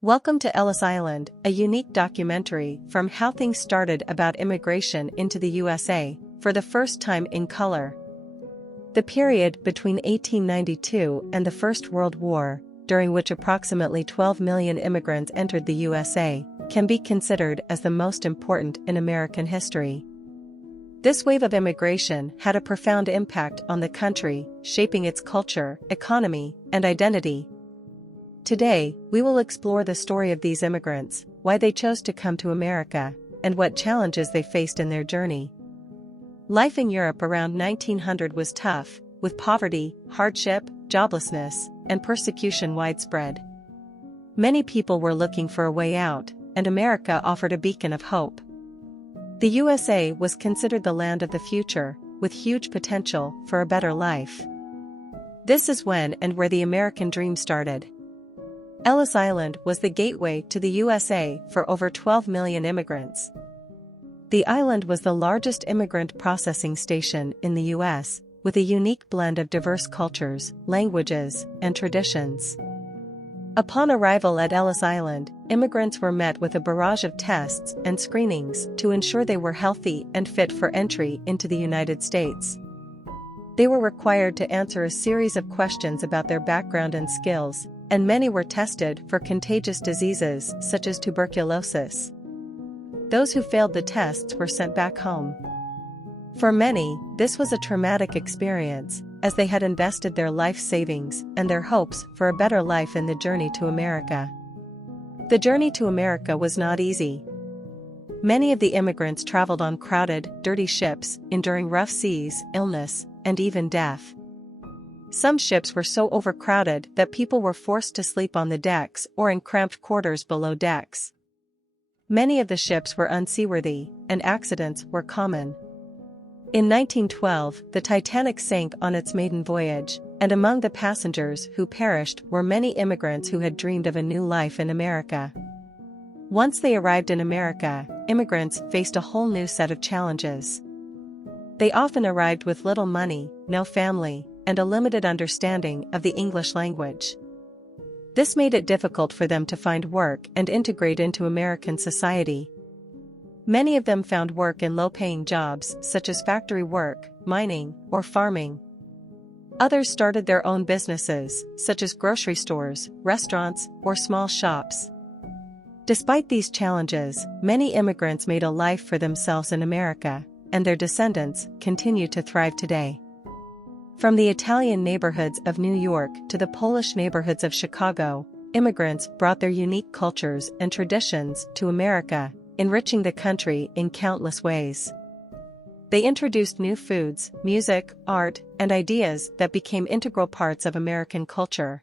Welcome to Ellis Island, a unique documentary from how things started about immigration into the USA, for the first time in color. The period between 1892 and the First World War, during which approximately 12 million immigrants entered the USA, can be considered as the most important in American history. This wave of immigration had a profound impact on the country, shaping its culture, economy, and identity. Today, we will explore the story of these immigrants, why they chose to come to America, and what challenges they faced in their journey. Life in Europe around 1900 was tough, with poverty, hardship, joblessness, and persecution widespread. Many people were looking for a way out, and America offered a beacon of hope. The USA was considered the land of the future, with huge potential for a better life. This is when and where the American dream started. Ellis Island was the gateway to the USA for over 12 million immigrants. The island was the largest immigrant processing station in the US, with a unique blend of diverse cultures, languages, and traditions. Upon arrival at Ellis Island, immigrants were met with a barrage of tests and screenings to ensure they were healthy and fit for entry into the United States. They were required to answer a series of questions about their background and skills, and many were tested for contagious diseases such as tuberculosis. Those who failed the tests were sent back home. For many, this was a traumatic experience, as they had invested their life savings and their hopes for a better life in the journey to America. The journey to America was not easy. Many of the immigrants traveled on crowded, dirty ships, enduring rough seas, illness, and even death. Some ships were so overcrowded that people were forced to sleep on the decks or in cramped quarters below decks. Many of the ships were unseaworthy, and accidents were common. In 1912, the Titanic sank on its maiden voyage, and among the passengers who perished were many immigrants who had dreamed of a new life in America. Once they arrived in America, immigrants faced a whole new set of challenges. They often arrived with little money, no family, and a limited understanding of the English language. This made it difficult for them to find work and integrate into American society. Many of them found work in low-paying jobs such as factory work, mining, or farming. Others started their own businesses, such as grocery stores, restaurants, or small shops. Despite these challenges, many immigrants made a life for themselves in America, and their descendants continue to thrive today. From the Italian neighborhoods of New York to the Polish neighborhoods of Chicago, immigrants brought their unique cultures and traditions to America, enriching the country in countless ways. They introduced new foods, music, art, and ideas that became integral parts of American culture.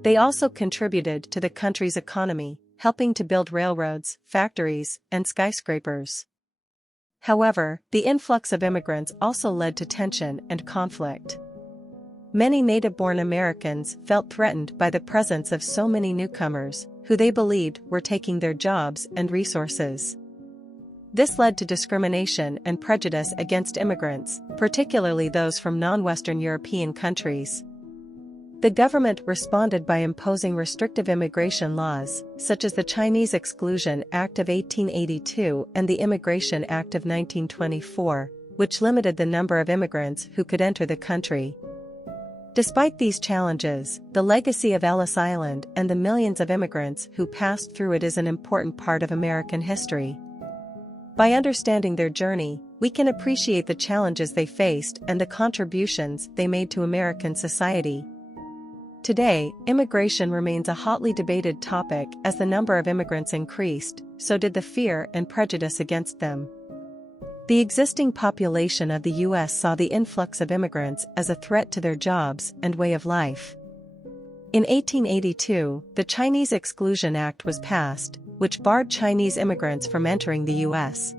They also contributed to the country's economy, helping to build railroads, factories, and skyscrapers. However, the influx of immigrants also led to tension and conflict. Many native-born Americans felt threatened by the presence of so many newcomers, who they believed were taking their jobs and resources. This led to discrimination and prejudice against immigrants, particularly those from non-Western European countries. The government responded by imposing restrictive immigration laws, such as the Chinese Exclusion Act of 1882 and the Immigration Act of 1924, which limited the number of immigrants who could enter the country. Despite these challenges, the legacy of Ellis Island and the millions of immigrants who passed through it is an important part of American history. By understanding their journey, we can appreciate the challenges they faced and the contributions they made to American society. Today, immigration remains a hotly debated topic. As the number of immigrants increased, so did the fear and prejudice against them. The existing population of the U.S. saw the influx of immigrants as a threat to their jobs and way of life. In 1882, the Chinese Exclusion Act was passed, which barred Chinese immigrants from entering the U.S.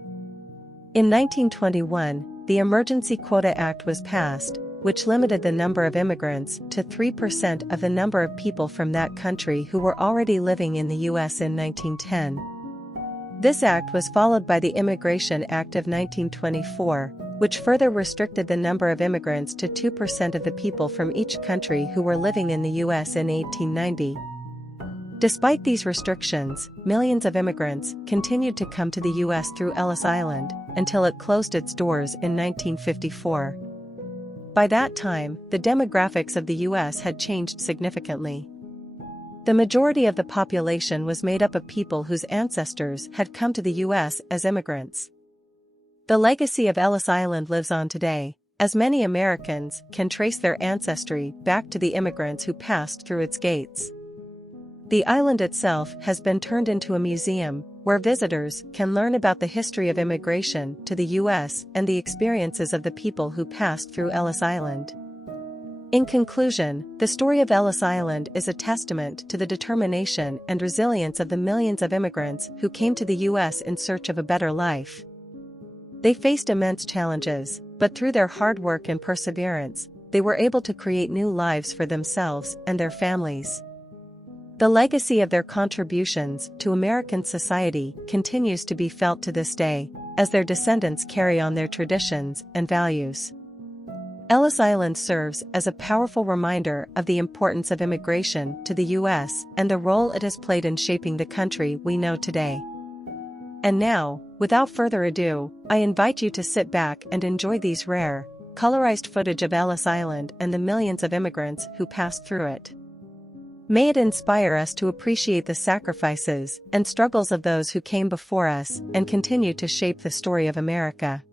In 1921, the Emergency Quota Act was passed, which limited the number of immigrants to 3% of the number of people from that country who were already living in the U.S. in 1910. This act was followed by the Immigration Act of 1924, which further restricted the number of immigrants to 2% of the people from each country who were living in the U.S. in 1890. Despite these restrictions, millions of immigrants continued to come to the U.S. through Ellis Island, until it closed its doors in 1954. By that time, the demographics of the U.S. had changed significantly. The majority of the population was made up of people whose ancestors had come to the U.S. as immigrants. The legacy of Ellis Island lives on today, as many Americans can trace their ancestry back to the immigrants who passed through its gates. The island itself has been turned into a museum, where visitors can learn about the history of immigration to the U.S. and the experiences of the people who passed through Ellis Island. In conclusion, the story of Ellis Island is a testament to the determination and resilience of the millions of immigrants who came to the U.S. in search of a better life. They faced immense challenges, but through their hard work and perseverance, they were able to create new lives for themselves and their families. The legacy of their contributions to American society continues to be felt to this day, as their descendants carry on their traditions and values. Ellis Island serves as a powerful reminder of the importance of immigration to the U.S. and the role it has played in shaping the country we know today. And now, without further ado, I invite you to sit back and enjoy these rare, colorized footage of Ellis Island and the millions of immigrants who passed through it. May it inspire us to appreciate the sacrifices and struggles of those who came before us and continue to shape the story of America.